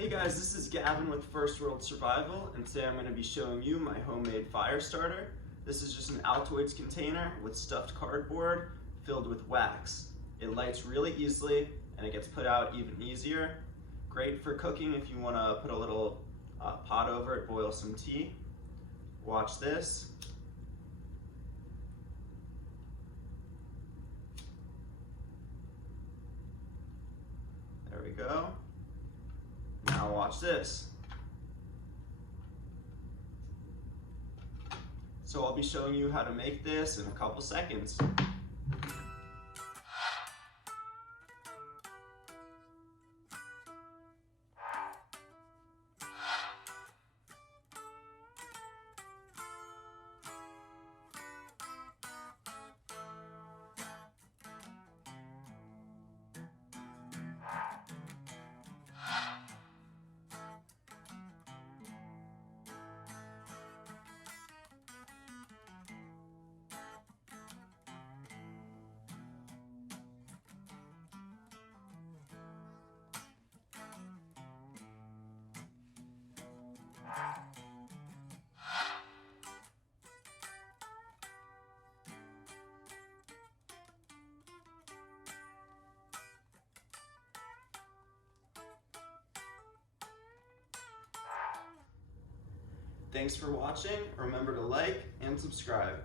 Hey guys, this is Gavin with First World Survival, and today I'm going to be showing you my homemade fire starter. This is just an Altoids container with stuffed cardboard filled with wax. It lights really easily and it gets put out even easier. Great for cooking if you want to put a little pot over it, boil some tea. Watch this. There we go. Now watch this. So I'll be showing you how to make this in a couple seconds. Thanks for watching. Remember to like and subscribe.